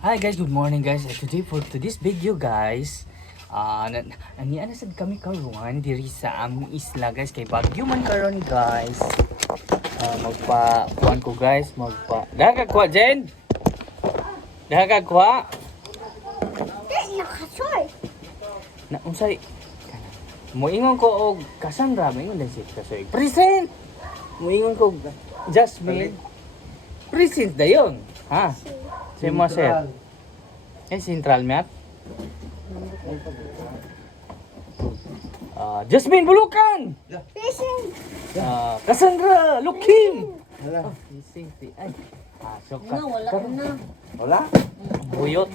Hi guys, good morning guys. Today for today's video guys, ani sad kami karon diri sa aming isla guys kay bagyo man karon guys. Magpa kuan ko guys, Daga kwa Jen. Daga kwa. Na unsay moingon ko og Cassandra, moingon din si Kasoy. Present. Moingon ko Jasmine. Present dayon. Ha? Si Marcel. Central Map. Jasmine Bulukan. Cassandra Lukim. Wala. Ay. So Wala? buyot.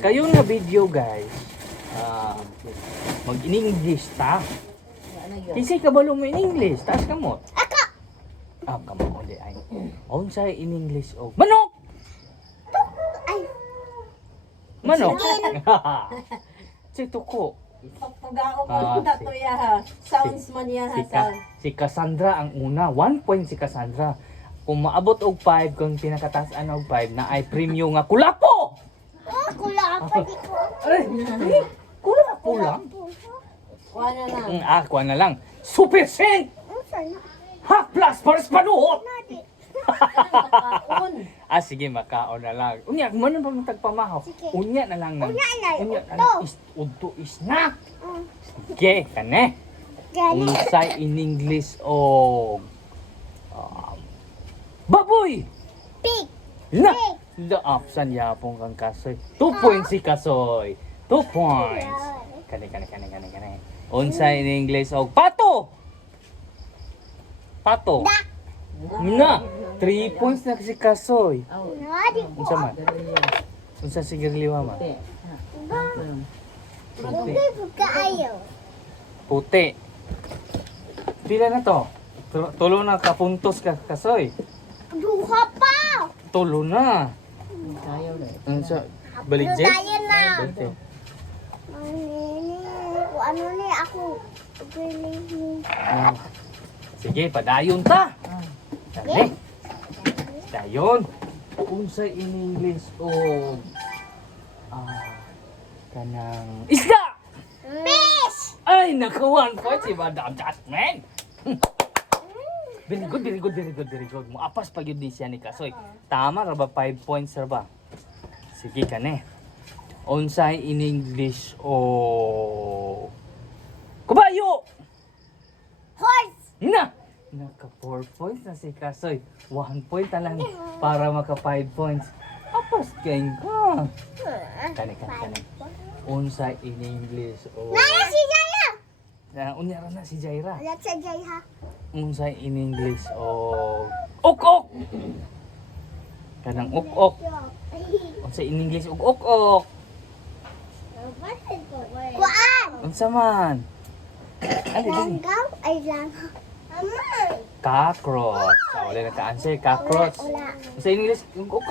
Kayo na video guys. Mag-in-English ta. Kasi kabalo mo in English, taas ka mo. Kamo ulit ay. Unsay in English og manok. Manok. Si Tuko. Pagpagao mo na to ya. Sounds man ya ha. Si Cassandra ang una. 1 point si Cassandra. Kung maabot og 5, kung pinakataas-an og 5, na ay premium nga kulapo! Kulapo di ko. Ay, kulapo lang? Wala na. Kuha na lang. Super Sen! Ha! Plus para sa panuot! Kaon. Sige, makaon na lang. Unya, kung ano pa matagpamahaw? Unya na lang. Unya na lang. Udto is na. Sige, kane. Unsay in English og baboy! Pig. Na! Laapsan yapong kang Kasoy. 2 points si Kasoy. 2 points. Kani. Unsay in English og pato! Pato. Na! 3 points na si Kasoy. Unsa man? Unsa si Girliwa man? Puti. Pila na to? Tulo na kapuntos ka Kasoy. Duha pa. Tulo na. Unsa? Baligje? Dayan na. Baligje. Ano ni ako? Sige, padayon ta. Dali. Dayon. Unsay in English o kanang isda. Fish. Ay, naka 1 point si Madam Jasmine. Very good. Muapas pa gyud ni siya ni Kasoy. Tama ra ba 5 points ra ba? Sige kane. Unsay in English o kabayo. Horse. Na! Naka 4 points na si Kasoy. 1 point na lang para maka 5 points. Apas kain ka. Kani. Unsay in English o Nana si Jaya. unya ra na si Jaira. Let's say Jaya. Unsay in English o ok. Kanang ok. Unsay in English og ok. Kuan. Unsa man? Ano din? Langaw ay langaw. Mama. Cockroach. Wala na ka-answer. Cockroach. Wala. Unsay in English og ok?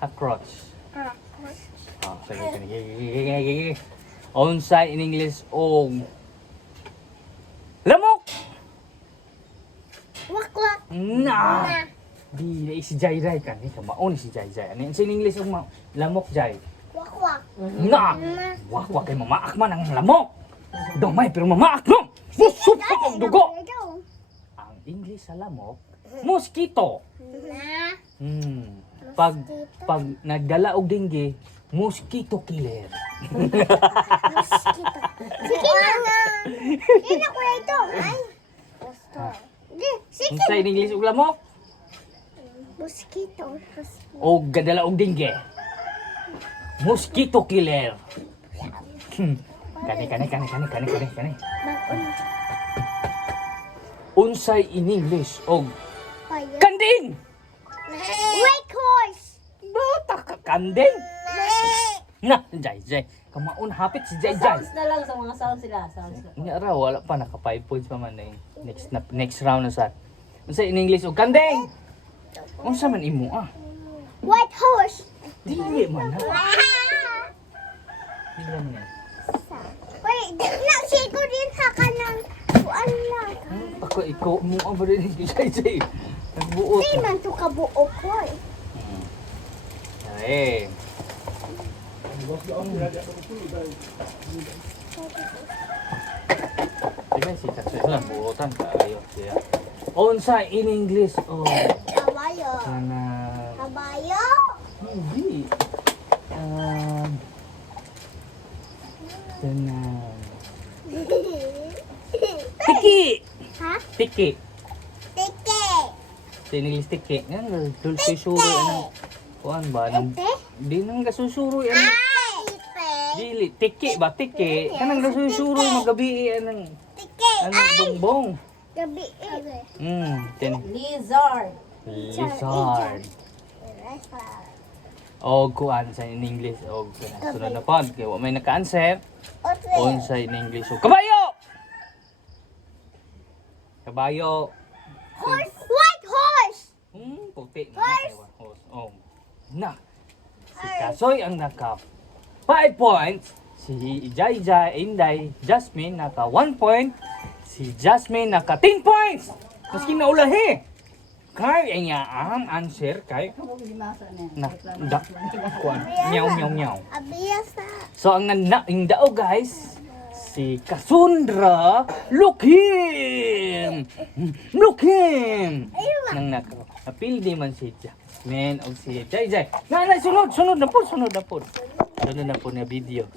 Cockroach. Sige. Gigi. Unsay in English og lamok. Wakwak. Na. Di si Jaira kan ni kamaon si Jaira. Ano sa English og lamok Jay? Wakwak. Na. Wak kay mamaak man ang lamok. Damay pero mamaak no. Susupak ang dugo. Ang English sa lamok, mosquito. Na. Pag nagdala og dengue, mosquito killer. Mosquito. Sige na. Hindi na kuya ito. Ay. Sige. Unsay in English og lamok? Mosquito. O gadala og dengue. Mosquito killer. Kani. Unsay in English og kanding. White horse. Bata ka kanding. Na, Jay. Kamaon hapit si Jay. Sounds na lang sa mga sounds sila. Sounds na. Nya ra wala pa naka 5 points pa man eh. Next round na sa. Unsay in English og kanding? Unsa man imo White horse. Dili man ha. Dili man yan. Wait, na siguro din ha ka ng kuan lang. Ako ikaw mo ang rin ni Jay. Nagbuot. Di man to kabuok ko eh. Okay. Tingnan si Katsoy lang, buotan kaayo siya. Unsa in English? Oh, Kabayo. kanang Kabayo. hindi. Kanang tiki. Ha? Tiki. Tike. Sa English tiki. Yan, susuro yan. Kuan ba? Ite? Di nang gasusuro yan. Ipe. Dili, tiki ba? Tiki. Kanang gasusuro magabi anang Tike. bongbong. Gabi. Ten. Lizard. Lizard. O kuan sa in English o sunod na pod kay wa may naka-answer. On sa in English o kabayo. Kabayo. Horse. White horse. Puti na horse. Oh. Na. Si Kasoy ang naka 5 points. Si Jai Inday, Jasmine naka 1 point. Si Jasmine naka 10 points. Maski naulahi. Kay niya ang answer kay na kuan meow meow meow. Abiyasa. So ang nandao guys si Cassandra Lukim. Nang apil di man si Jasmine o si Jai. Sunod na po na video.